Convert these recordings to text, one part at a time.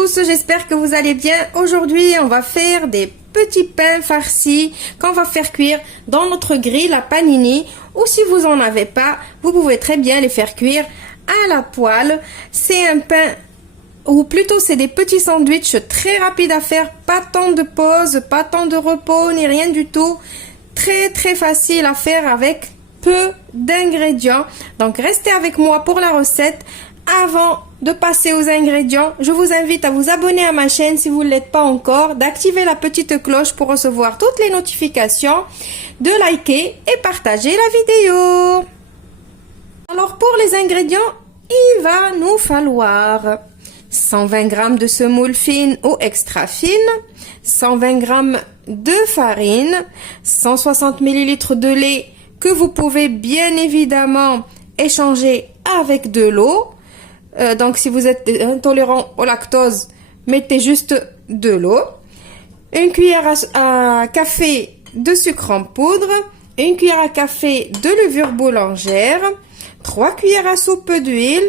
tous, j'espère que vous allez bien. Aujourd'hui, on va faire des petits pains farcis qu'on va faire cuire dans notre grille à panini. Ou si vous en avez pas, vous pouvez très bien les faire cuire à la poêle. C'est un pain, ou plutôt c'est des petits sandwichs très rapides à faire. Pas tant de pause, pas tant de repos, ni rien du tout. Très facile à faire avec peu d'ingrédients. Donc restez avec moi pour la recette. Avant de passer aux ingrédients, je vous invite à vous abonner à ma chaîne si vous ne l'êtes pas encore, d'activer la petite cloche pour recevoir toutes les notifications, de liker et partager la vidéo. Alors pour les ingrédients, il va nous falloir 120 g de semoule fine ou extra fine, 120 g de farine, 160 ml de lait que vous pouvez bien évidemment échanger avec de l'eau. Donc si vous êtes intolérant au lactose, mettez juste de l'eau, une cuillère à café de sucre en poudre, une cuillère à café de levure boulangère, 3 cuillères à soupe d'huile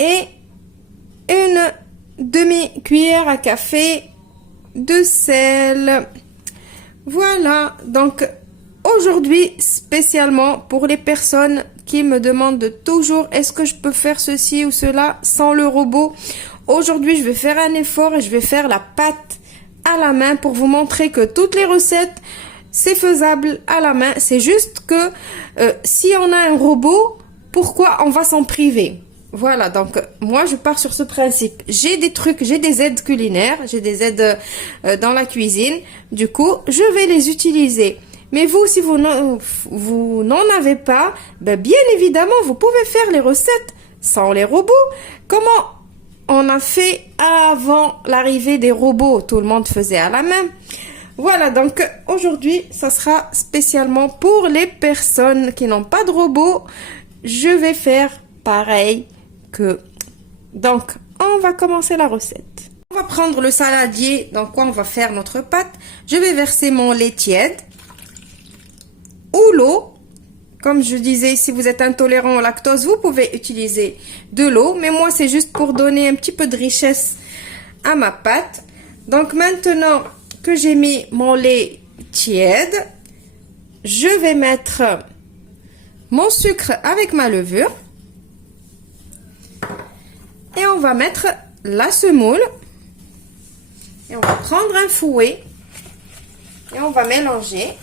et une demi-cuillère à café de sel. Voilà, donc aujourd'hui spécialement pour les personnes qui me demandent toujours est-ce que je peux faire ceci ou cela sans le robot. Aujourd'hui, je vais faire un effort et je vais faire la pâte à la main pour vous montrer que toutes les recettes, c'est faisable à la main. C'est juste que si on a un robot, pourquoi on va s'en priver? Voilà, donc moi je pars sur ce principe. J'ai des trucs, j'ai des aides culinaires, j'ai des aides dans la cuisine. Du coup, je vais les utiliser. Mais vous, si vous n'en avez pas, ben bien évidemment, vous pouvez faire les recettes sans les robots. Comment on a fait avant l'arrivée des robots? Tout le monde faisait à la main. Voilà, donc aujourd'hui, ça sera spécialement pour les personnes qui n'ont pas de robot. Je vais faire pareil que... Donc, on va commencer la recette. On va prendre le saladier dans quoi on va faire notre pâte. Je vais verser mon lait tiède. Ou l'eau, comme je disais, si vous êtes intolérant au lactose, vous pouvez utiliser de l'eau, mais moi c'est juste pour donner un petit peu de richesse à ma pâte. Donc maintenant que j'ai mis mon lait tiède, je vais mettre mon sucre avec ma levure et on va mettre la semoule et on va prendre un fouet et on va mélanger.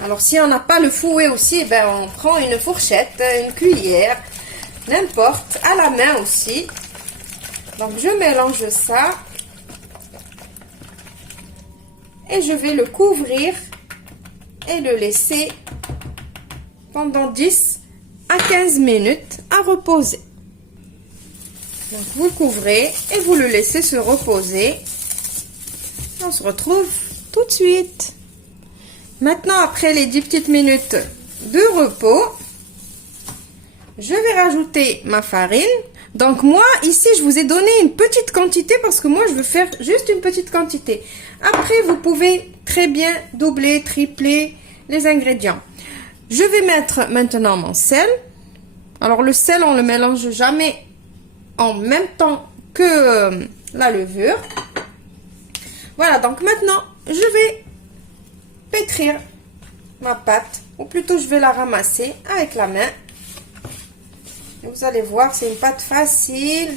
Alors, si on n'a pas le fouet aussi, ben, on prend une fourchette, une cuillère, n'importe, à la main aussi. Donc, je mélange ça. Et je vais le couvrir et le laisser pendant 10 à 15 minutes à reposer. Donc, vous le couvrez et vous le laissez se reposer. On se retrouve tout de suite. Maintenant, après les 10 petites minutes de repos, je vais rajouter ma farine. Donc moi, ici, je vous ai donné une petite quantité parce que moi, je veux faire juste une petite quantité. Après, vous pouvez très bien doubler, tripler les ingrédients. Je vais mettre maintenant mon sel. Alors, le sel, on ne le mélange jamais en même temps que la levure. Voilà, donc maintenant, je vais pétrir ma pâte, ou plutôt je vais la ramasser avec la main. Et vous allez voir, c'est une pâte facile.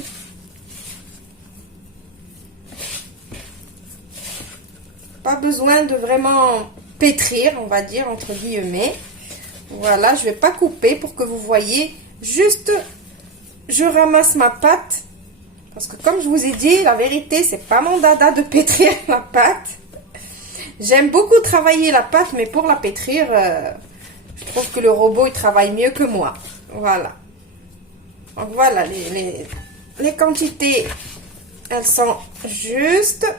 Pas besoin de vraiment pétrir, on va dire, entre guillemets. Voilà, je vais pas couper pour que vous voyez. Juste, je ramasse ma pâte. Parce que comme je vous ai dit, la vérité, c'est pas mon dada de pétrir la pâte. J'aime beaucoup travailler la pâte, mais pour la pétrir, je trouve que le robot, il travaille mieux que moi. Voilà. Donc voilà, les quantités, elles sont justes.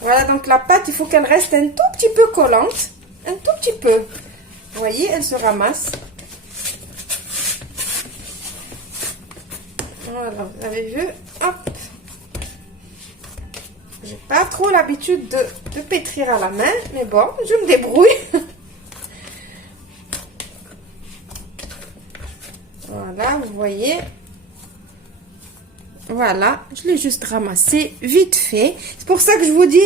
Voilà, donc la pâte, il faut qu'elle reste un tout petit peu collante. Un tout petit peu. Vous voyez, elle se ramasse. Voilà, vous avez vu? Hop. J'ai pas trop l'habitude de pétrir à la main, mais bon, je me débrouille. Voilà, vous voyez. Voilà, je l'ai juste ramassé vite fait. C'est pour ça que je vous dis,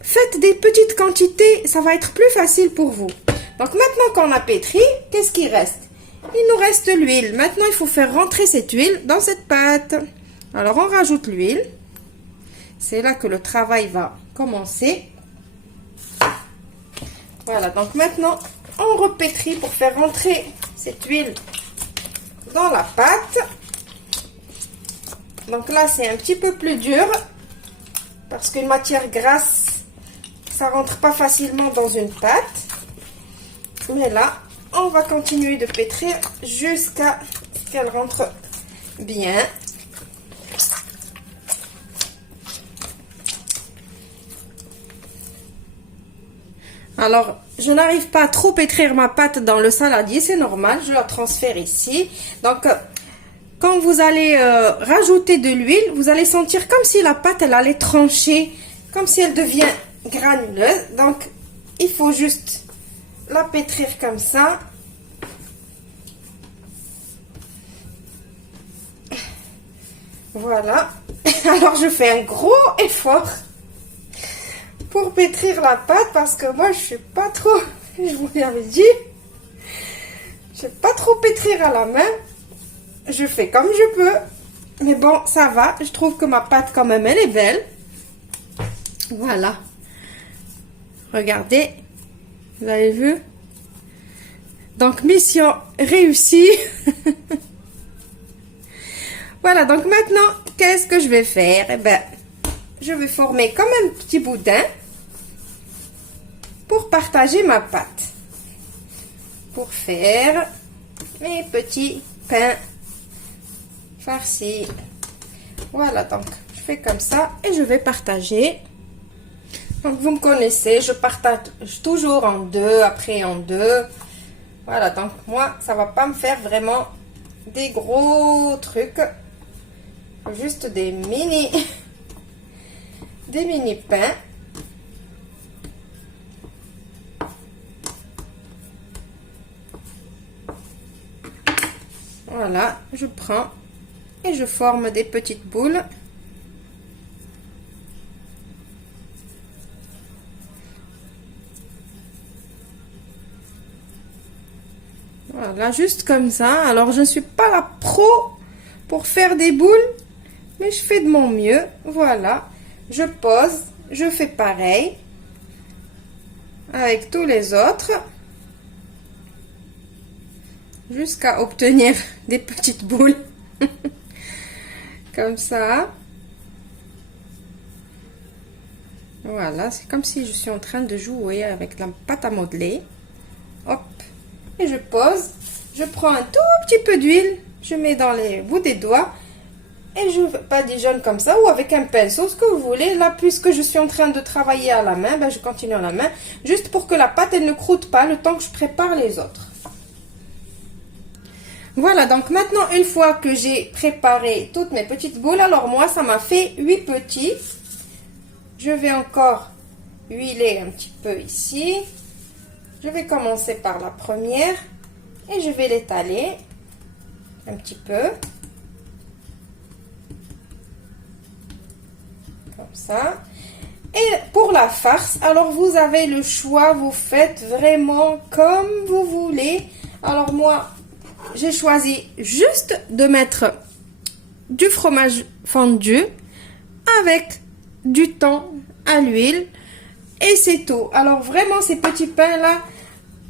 faites des petites quantités, ça va être plus facile pour vous. Donc maintenant qu'on a pétri, qu'est-ce qui reste? Il nous reste l'huile. Maintenant, il faut faire rentrer cette huile dans cette pâte. Alors, on rajoute l'huile. C'est là que le travail va commencer. Voilà, donc maintenant, on repétrit pour faire rentrer cette huile dans la pâte. Donc là, c'est un petit peu plus dur parce qu'une matière grasse, ça rentre pas facilement dans une pâte. Mais là, on va continuer de pétrir jusqu'à ce qu'elle rentre bien. Alors, je n'arrive pas à trop pétrir ma pâte dans le saladier, c'est normal, je la transfère ici. Donc, quand vous allez rajouter de l'huile, vous allez sentir comme si la pâte, elle allait trancher, comme si elle devient granuleuse. Donc, il faut juste la pétrir comme ça. Voilà. Alors, je fais un gros effort pour pétrir la pâte parce que moi, je suis pas trop, je vous l'avais dit, je sais pas trop pétrir à la main. Je fais comme je peux. Mais bon, ça va. Je trouve que ma pâte, quand même, elle est belle. Voilà. Regardez. Vous avez vu? Donc, mission réussie. Voilà. Donc, maintenant, qu'est-ce que je vais faire? Eh ben, je vais former comme un petit boudin pour partager ma pâte. Pour faire mes petits pains farcis. Voilà, donc je fais comme ça et je vais partager. Donc vous me connaissez, je partage toujours en deux, après en deux. Voilà, donc moi ça va pas me faire vraiment des gros trucs, juste des mini pains. Voilà, je prends et je forme des petites boules. Voilà, juste comme ça. Alors, je ne suis pas la pro pour faire des boules, mais je fais de mon mieux. Voilà, je pose, je fais pareil avec tous les autres, jusqu'à obtenir des petites boules. Comme ça. Voilà, c'est comme si je suis en train de jouer avec la pâte à modeler. Hop. Et je pose. Je prends un tout petit peu d'huile. Je mets dans les bouts des doigts. Et je badigeonne comme ça. Ou avec un pinceau, ce que vous voulez. Là, puisque je suis en train de travailler à la main, ben, je continue à la main. Juste pour que la pâte, elle ne croûte pas le temps que je prépare les autres. Voilà, donc maintenant, une fois que j'ai préparé toutes mes petites boules, alors moi, ça m'a fait 8 petits. Je vais encore huiler un petit peu ici. Je vais commencer par la première et je vais l'étaler un petit peu. Comme ça. Et pour la farce, alors vous avez le choix, vous faites vraiment comme vous voulez. Alors moi, j'ai choisi juste de mettre du fromage fondu avec du thon à l'huile et c'est tout. Alors vraiment ces petits pains là,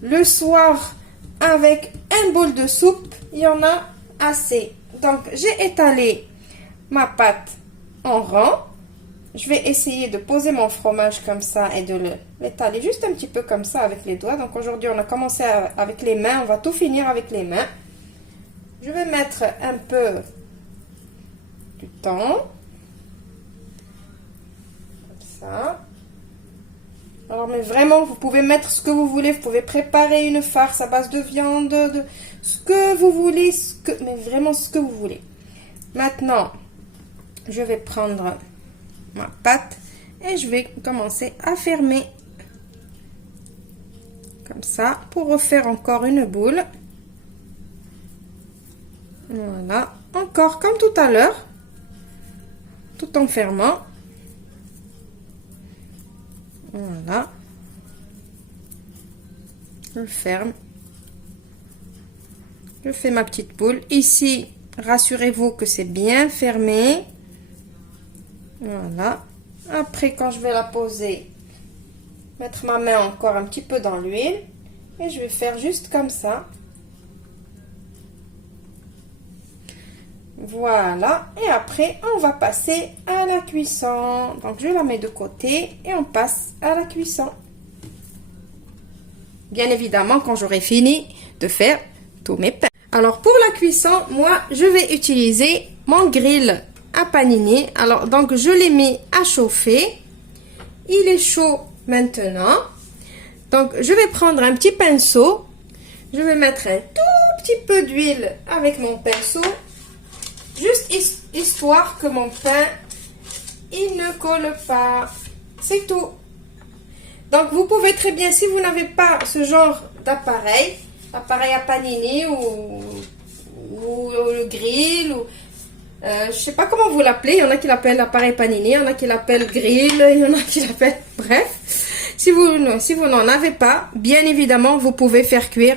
le soir avec un bol de soupe, il y en a assez. Donc j'ai étalé ma pâte en rond. Je vais essayer de poser mon fromage comme ça et de l'étaler juste un petit peu comme ça avec les doigts. Donc aujourd'hui on a commencé avec les mains, on va tout finir avec les mains. Je vais mettre un peu du thon. Comme ça. Alors mais vraiment vous pouvez mettre ce que vous voulez. Vous pouvez préparer une farce à base de viande, de ce que vous voulez. Mais vraiment ce que vous voulez. Maintenant je vais prendre ma pâte et je vais commencer à fermer comme ça pour refaire encore une boule. Voilà, encore comme tout à l'heure, tout en fermant. Voilà. Je le ferme. Je fais ma petite boule. Ici, rassurez-vous que c'est bien fermé. Voilà. Après, quand je vais la poser, mettre ma main encore un petit peu dans l'huile. Et je vais faire juste comme ça. Voilà. Et après, on va passer à la cuisson. Donc, je la mets de côté et on passe à la cuisson. Bien évidemment, quand j'aurai fini de faire tous mes pains. Alors, pour la cuisson, moi, je vais utiliser mon grill à panini. Alors, donc, je l'ai mis à chauffer. Il est chaud maintenant. Donc, je vais prendre un petit pinceau. Je vais mettre un tout petit peu d'huile avec mon pinceau. Juste histoire que mon pain, il ne colle pas. C'est tout. Donc, vous pouvez très bien, si vous n'avez pas ce genre d'appareil, appareil à panini ou le grill, ou je sais pas comment vous l'appelez. Il y en a qui l'appellent appareil panini, il y en a qui l'appellent grill, il y en a qui l'appellent... Bref, si vous n'en avez pas, bien évidemment, vous pouvez faire cuire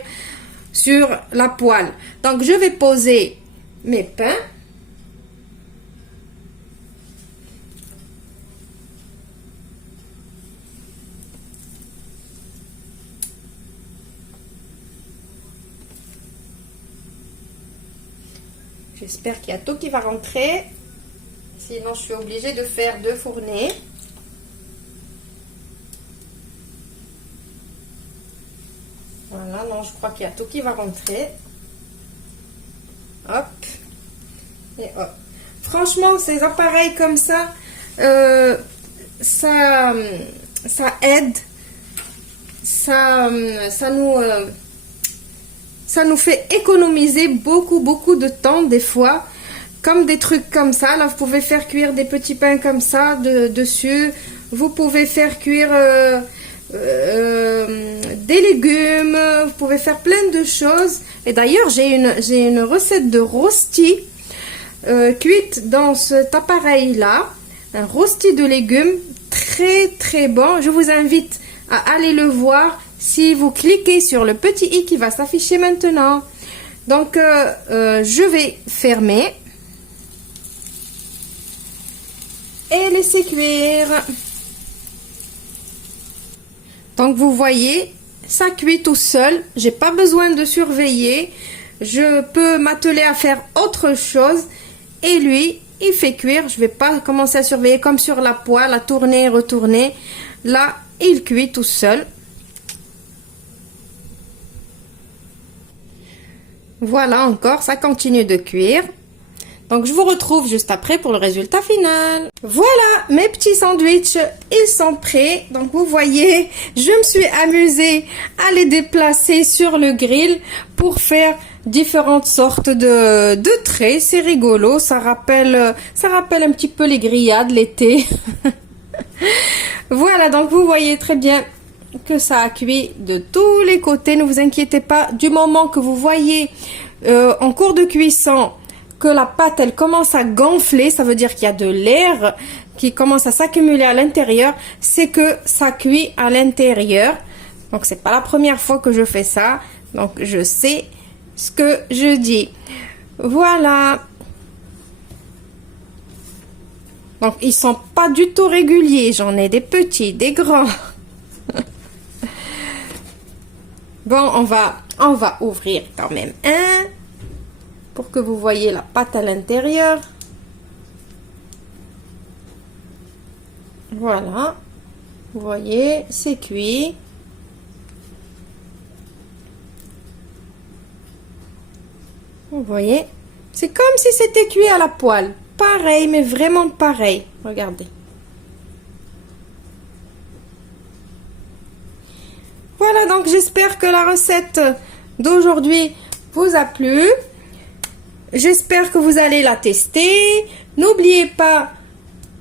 sur la poêle. Donc, je vais poser mes pains. J'espère qu'il y a tout qui va rentrer. Sinon, je suis obligée de faire 2 fournées. Voilà, non, je crois qu'il y a tout qui va rentrer. Hop. Et hop. Franchement, ces appareils comme ça, ça aide. Ça nous fait économiser beaucoup de temps des fois. Comme des trucs comme ça. Là, vous pouvez faire cuire des petits pains comme ça dessus. Vous pouvez faire cuire des légumes. Vous pouvez faire plein de choses. Et d'ailleurs, j'ai une recette de rosti cuite dans cet appareil-là. Un rosti de légumes très bon. Je vous invite à aller le voir si vous cliquez sur le petit i qui va s'afficher maintenant. Donc, je vais fermer et laisser cuire. Donc, vous voyez, ça cuit tout seul. J'ai pas besoin de surveiller. Je peux m'atteler à faire autre chose. Et lui, il fait cuire. Je vais pas commencer à surveiller comme sur la poêle, à tourner, retourner. Là, il cuit tout seul. Voilà, encore, ça continue de cuire. Donc, je vous retrouve juste après pour le résultat final. Voilà, mes petits sandwichs, ils sont prêts. Donc, vous voyez, je me suis amusée à les déplacer sur le grill pour faire différentes sortes de traits. C'est rigolo, ça rappelle un petit peu les grillades l'été. Voilà, donc vous voyez très bien que ça a cuit de tous les côtés. Ne vous inquiétez pas, du moment que vous voyez en cours de cuisson que la pâte elle commence à gonfler, ça veut dire qu'il y a de l'air qui commence à s'accumuler à l'intérieur, c'est que ça cuit à l'intérieur. Donc c'est pas la première fois que je fais ça, donc je sais ce que je dis. Voilà. Donc ils sont pas du tout réguliers, j'en ai des petits, des grands. Bon, on va ouvrir quand même un pour que vous voyez la pâte à l'intérieur. Voilà, vous voyez, c'est cuit. Vous voyez, c'est comme si c'était cuit à la poêle. Pareil, mais vraiment pareil. Regardez. Voilà, donc j'espère que la recette d'aujourd'hui vous a plu. J'espère que vous allez la tester. N'oubliez pas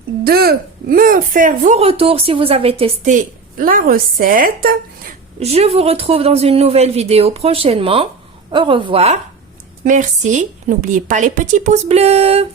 de me faire vos retours si vous avez testé la recette. Je vous retrouve dans une nouvelle vidéo prochainement. Au revoir Merci. N'oubliez pas les petits pouces bleus.